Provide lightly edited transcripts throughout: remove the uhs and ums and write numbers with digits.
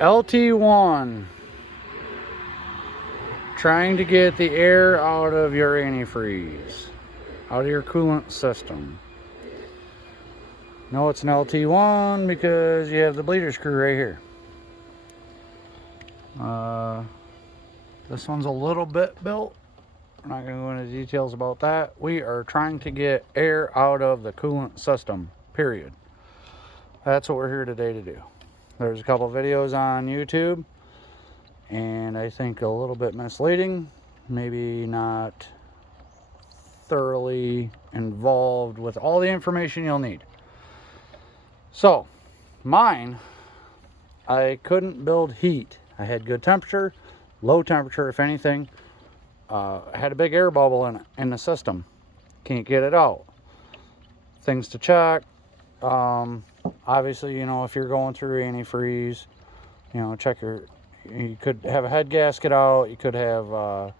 lt1, trying to get the air out of your antifreeze, out of your coolant system. No, it's an lt1 because you have the bleeder screw right here. This one's a little bit built. I'm not going to go into details about that. We are trying to get air out of the coolant system, period. That's what we're here today to do. There's a couple videos on YouTube, and I think a little bit misleading, maybe not thoroughly involved with all the information you'll need. So, mine, I couldn't build heat. I had good temperature, low temperature if anything. I had a big air bubble in the system. Can't get it out. Things to check. Obviously, you know, if you're going through antifreeze, you know, check you could have a head gasket out. You could have a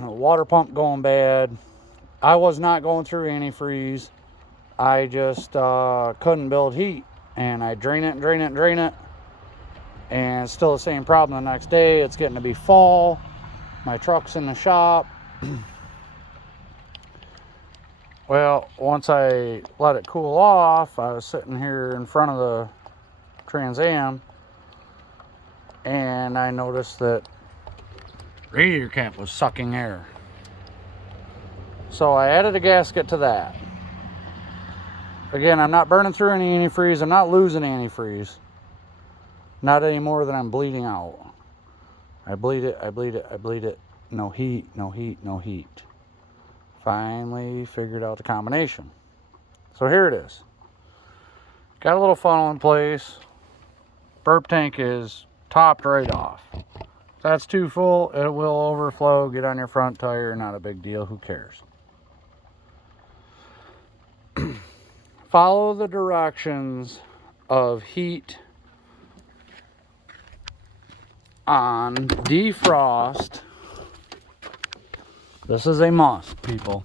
water pump going bad. I was not going through antifreeze. I just couldn't build heat, and I drain it, and it's still the same problem the next day. It's getting to be fall. My truck's in the shop. Well, once I let it cool off, I was sitting here in front of the Trans Am, and I noticed that radiator cap was sucking air. So I added a gasket to that. Again, I'm not burning through any antifreeze. I'm not losing antifreeze. Not any more than I'm bleeding out. I bleed it. No heat. Finally figured out the combination. So here it is. Got a little funnel in place. Burp tank is topped right off. If that's too full, it will overflow. Get on your front tire. Not a big deal. Who cares? Follow the directions of heat on defrost. This is a must, people.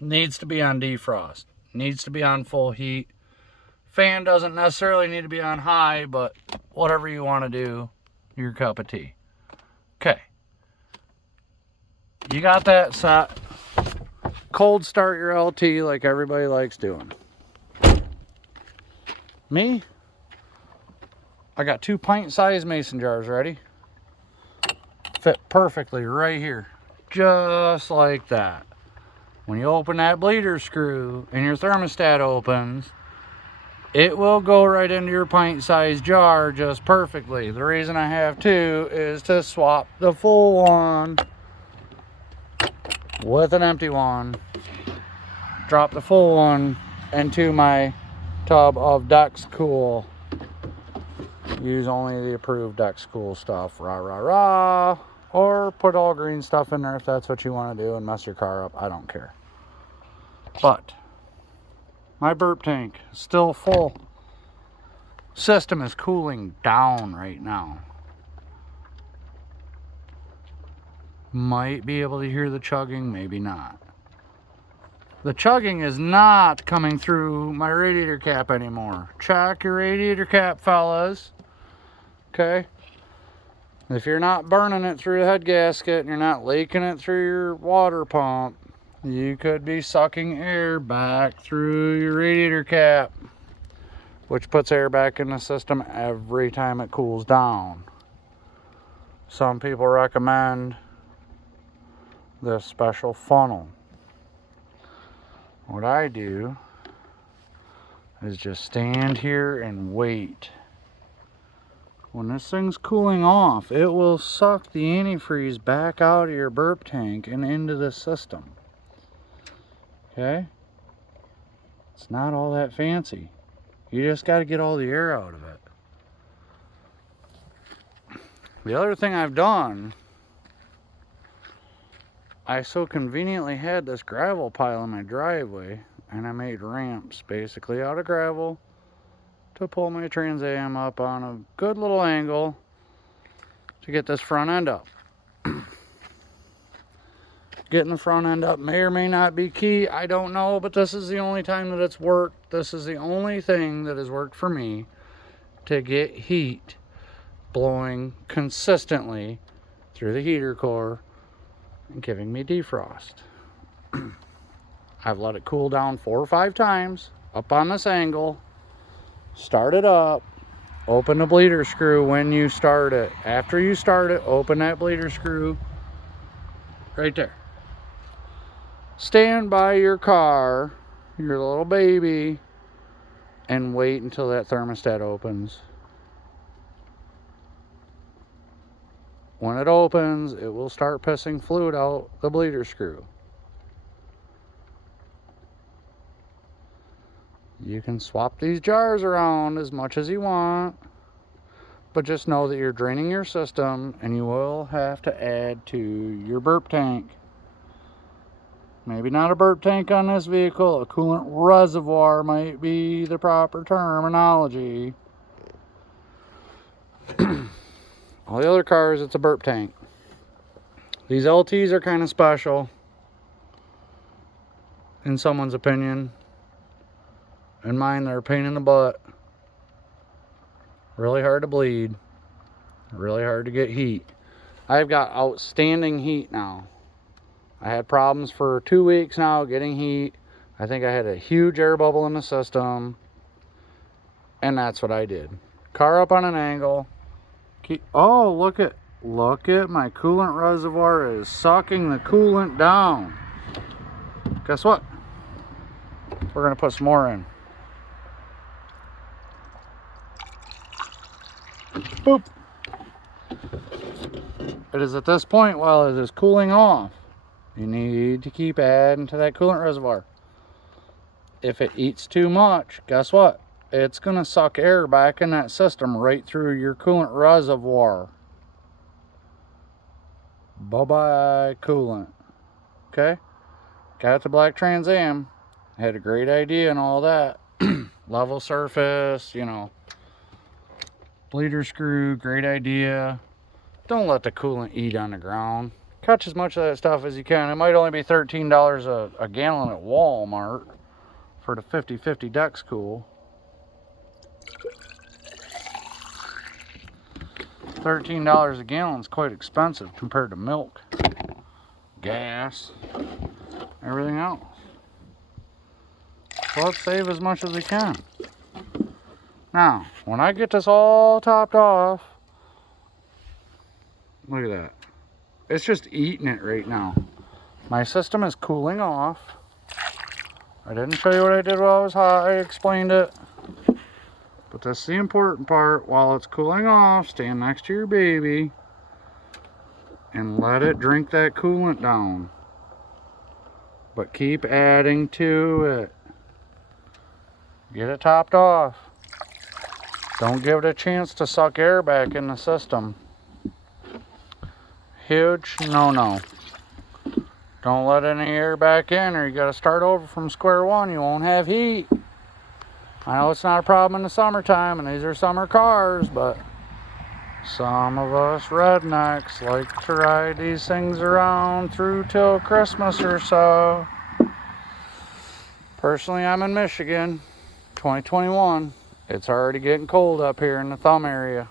Needs to be on defrost. Needs to be on full heat. Fan doesn't necessarily need to be on high, but whatever you want to do, your cup of tea. Okay. You got that set. Cold start your LT like everybody likes doing. Me? I got 2 pint-sized mason jars ready. Fit perfectly right here. Just like that. When you open that bleeder screw and your thermostat opens, it will go right into your pint-sized jar just perfectly. The reason I have 2 is to swap the full one with an empty one. Drop the full one into my tub of Dex Cool. Use only the approved Dex Cool stuff. Rah, rah, rah. Or put all green stuff in there if that's what you want to do and mess your car up. I don't care. But my burp tank is still full. System is cooling down right now. Might be able to hear the chugging, maybe not. The chugging is not coming through my radiator cap anymore. Check your radiator cap, fellas. Okay? If you're not burning it through the head gasket and you're not leaking it through your water pump, you could be sucking air back through your radiator cap, which puts air back in the system every time it cools down. Some people recommend this special funnel. What I do is just stand here and wait. When this thing's cooling off, it will suck the antifreeze back out of your burp tank and into the system. Okay? It's not all that fancy. You just got to get all the air out of it. The other thing I've done, I so conveniently had this gravel pile in my driveway, and I made ramps basically out of gravel to pull my Trans Am up on a good little angle to get this front end up. Getting the front end up may or may not be key, I don't know, but this is the only time that it's worked. This is the only thing that has worked for me, to get heat blowing consistently through the heater core and giving me defrost. I've let it cool down 4 or 5 times up on this angle. Start it up. Open the bleeder screw when you start it. After you start it, open that bleeder screw right there. Stand by your car, your little baby, and wait until that thermostat opens. When it opens, it will start pissing fluid out the bleeder screw. You can swap these jars around as much as you want, but just know that you're draining your system and you will have to add to your burp tank. Maybe not a burp tank on this vehicle, a coolant reservoir might be the proper terminology. All the other cars, it's a burp tank. These LTs are kind of special, in someone's opinion. In mine, they're a pain in the butt. Really hard to bleed. Really hard to get heat. I've got outstanding heat now. I had problems for 2 weeks now getting heat. I think I had a huge air bubble in the system. And that's what I did. Car up on an angle. Oh, look at my coolant reservoir is sucking the coolant down. Guess what? We're going to put some more in. Boop. It is at this point, while it is cooling off, you need to keep adding to that coolant reservoir. If it eats too much, guess what? It's going to suck air back in that system right through your coolant reservoir. Bye-bye coolant. Okay? Got the black Trans Am. Had a great idea and all that. Level surface, you know. Bleeder screw, great idea. Don't let the coolant eat on the ground. Catch as much of that stuff as you can. It might only be $13 a gallon at Walmart for the 50/50 Dex Cool. $13 a gallon is quite expensive compared to milk, gas, everything else. So let's save as much as we can. Now, when I get this all topped off, look at that. It's just eating it right now. My system is cooling off. I didn't show you what I did while I was hot. I explained it. But that's the important part. While it's cooling off, stand next to your baby and let it drink that coolant down. But keep adding to it. Get it topped off. Don't give it a chance to suck air back in the system. Huge no-no. Don't let any air back in or you got to start over from square one. You won't have heat. I know it's not a problem in the summertime and these are summer cars, but some of us rednecks like to ride these things around through till Christmas or so. Personally, I'm in Michigan, 2021. It's already getting cold up here in the thumb area.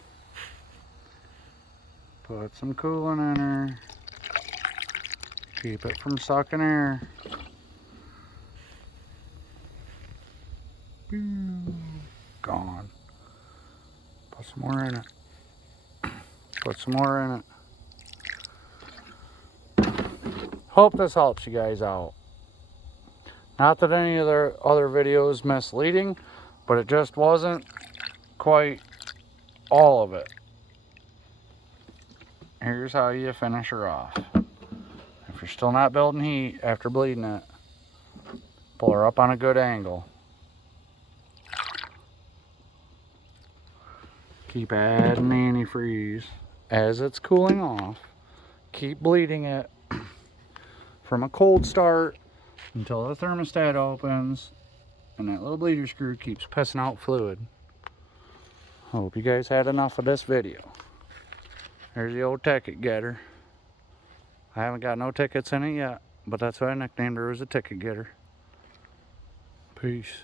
Put some coolant in her. Keep it from sucking air. Gone. Put some more in it. Put some more in it. Hope this helps you guys out. Not that any of the other videos misleading, but it just wasn't quite all of it. Here's how you finish her off. If you're still not building heat after bleeding it, pull her up on a good angle. Keep adding antifreeze as it's cooling off. Keep bleeding it from a cold start until the thermostat opens and that little bleeder screw keeps pissing out fluid. Hope you guys had enough of this video. Here's the old ticket getter. I haven't got no tickets in it yet, but that's why I nicknamed her as a ticket getter. Peace.